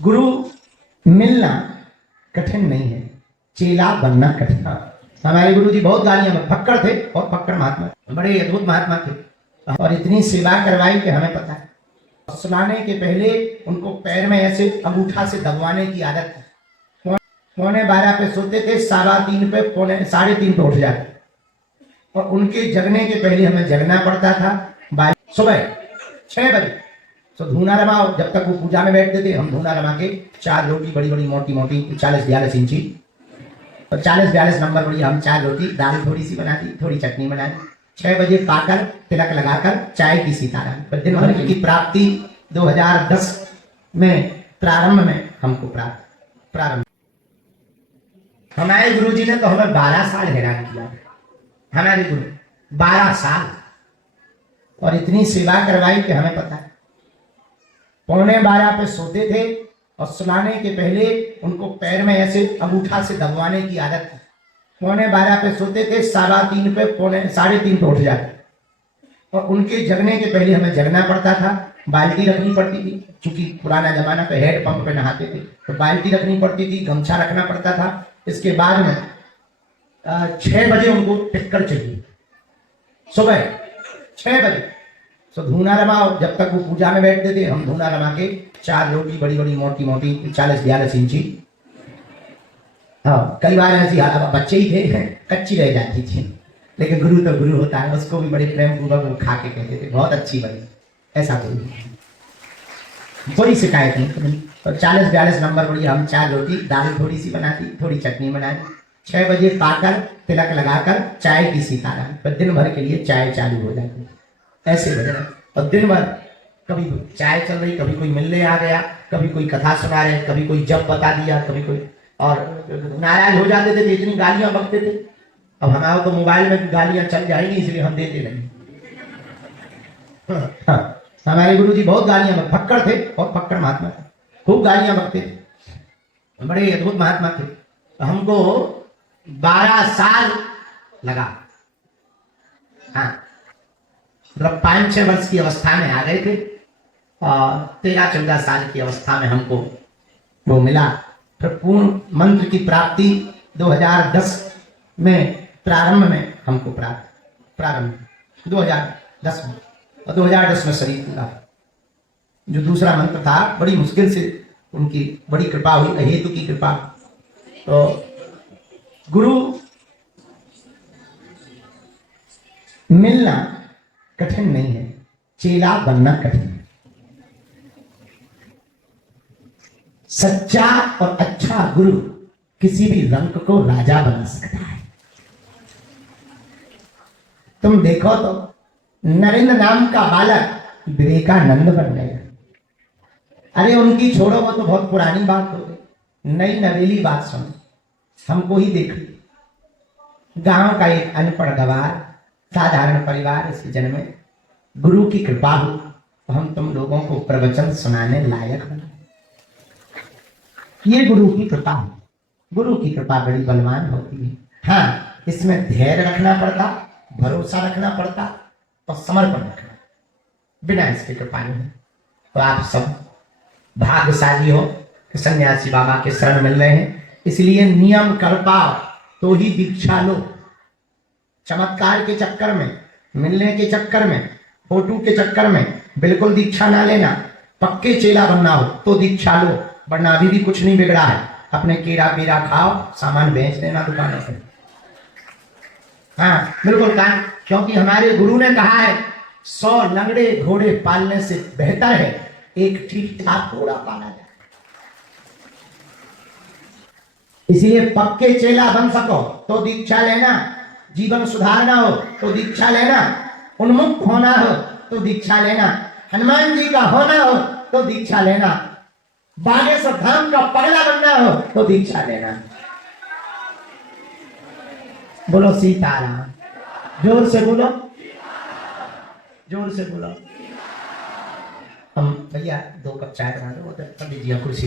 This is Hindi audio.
गुरु मिलना कठिन नहीं है, चेला बनना कठिन। हमारे गुरु जी बहुत गालियां फक्कड़ थे और फक्कड़ महात्मा, बड़े अद्भुत महात्मा थे और इतनी सेवा करवाई कि हमें पता है। सुनाने के पहले उनको पैर में ऐसे अंगूठा से दबवाने की आदत थी। 11:45 पे सोते थे, 3:30 पे 3:30 पे उठ जाते और उनके जगने के पहले हमें जगना पड़ता था। सुबह 6 बजे तो धूना रमाओ, जब तक वो पूजा में बैठते थे हम धूना रमा के 4 रोटी बड़ी बड़ी मोटी मोटी 40-42 इंची और 40-42 नंबर बड़ी हम 4 रोटी, दाल थोड़ी सी बना दी, थोड़ी चटनी बना दी। 6 बजे पाकर तिलक लगाकर चाय की सीताराम। दिन भर की प्राप्ति 2010 में प्रारंभ में हमको प्रारंभ। हमारे गुरु जी ने तो हमें 12 साल हैरान किया। हमारे गुरु 12 साल और इतनी सेवा करवाई कि हमें पता है। 11:45 पे सोते थे और सुनाने के पहले उनको पैर में ऐसे अंगूठा से दबवाने की आदत थी। 11:45 पे सोते थे, 3:30 पे 3:30 पे उठ जाते और उनके जगने के पहले हमें जगना पड़ता था। बाल्टी रखनी पड़ती थी, चूंकि पुराना जमाना पे हेड पंप पे नहाते थे तो बाल्टी रखनी पड़ती थी, गमछा रखना पड़ता था। इसके बाद में 6 बजे उनको टिक्कर चाहिए, सुबह 6 बजे तो धूना रमाओ, जब तक वो पूजा में बैठते थे हम धूना रमा के 4 रोटी बड़ी बड़ी मोटी मोटी 40-42 इंची। हाँ, कई बार ऐसी बच्चे ही थे कच्ची रह जाती थी, लेकिन गुरु तो गुरु होता है, उसको भी बड़े प्रेम पूर्वक वो खा के कहते थे बहुत अच्छी बनी। ऐसा कोई शिकायत नहीं। और 40-42 नंबर बड़ी हम 4 रोटी, दाल थोड़ी सी बना दी, थोड़ी चटनी बना दी। 6 बजे पाकर तिलक लगाकर चाय की सीताराम। पर दिन भर के लिए चाय चालू हो जाती ऐसे बजना। और दिन भर कभी चाय चल रही, कभी कोई मिलने आ गया, कभी कोई कथा सुना रहे, कभी कोई जप बता दिया, कभी कोई, और नाराज हो जाते थे, इतनी गालियां बकते थे। अब हमारे तो मोबाइल में गालियां चल जाएंगी, इसलिए हम देते नहीं। हाँ, हमारे गुरु जी बहुत गालियां फक्कड़ थे और फक्कड़ महात्मा थे, खूब गालियां बकते थे, बड़े अद्भुत महात्मा थे। हमको 12 साल लगा। हाँ, मतलब 5-6 वर्ष की अवस्था में आ गए थे और 13-14 साल की अवस्था में हमको वो मिला। फिर पूर्ण मंत्र की प्राप्ति 2010 में प्रारंभ में हमको प्रारंभ 2010 में, और 2010 में शरीर पूरा। जो दूसरा मंत्र था बड़ी मुश्किल से उनकी बड़ी कृपा हुई, हेतु की कृपा। तो गुरु मिलना कठिन नहीं है, चेला बनना कठिन है। सच्चा और अच्छा गुरु किसी भी रंग को राजा बना सकता है। तुम देखो तो नरेंद्र नाम का बालक विवेकानंद बन गया। अरे उनकी छोड़ो, वो तो बहुत पुरानी बात हो गई, नई नवेली बात सुनो। हमको ही देख ली, गांव का एक अनपढ़ गवार साधारण परिवार से जन्मे, गुरु की कृपा हो तो हम तुम लोगों को प्रवचन सुनाने लायक बना। ये गुरु की कृपा है। गुरु की कृपा बड़ी बलवान होती है। हाँ, इसमें धैर्य रखना पड़ता, भरोसा रखना पड़ता और समर्पण रखना। बिना इसकी कृपा नहीं। तो आप सब भाग्यशाली हो कि सन्यासी बाबा के शरण मिल रहे हैं, इसलिए नियम कर पाओ तो ही दीक्षा लो। चमत्कार के चक्कर में, मिलने के चक्कर में, फोटो के चक्कर में बिल्कुल दीक्षा ना लेना। पक्के चेला बनना हो तो दीक्षा लो, वरना अभी भी कुछ नहीं बिगड़ा है। अपने केरा पीरा खाओ, सामान बेच देना दुकानों पे। हाँ बिल्कुल कहा, क्योंकि हमारे गुरु ने कहा है 100 लंगड़े घोड़े पालने से बेहतर है एक ठीक ठाक घोड़ा पाला जाए। इसलिए पक्के चेला बन सको तो दीक्षा लेना, जीवन सुधारना हो तो दीक्षा लेना, उन्मुक्त होना हो तो दीक्षा लेना, हनुमान जी का होना हो तो दीक्षा लेना, बागेश्वर धाम का पगला बनना हो तो दीक्षा लेना। बोलो सीताराम, जोर से बोलो, जोर से बोलो। हम भैया 2 कप चाय बना दो, पंडित जी कुर्सी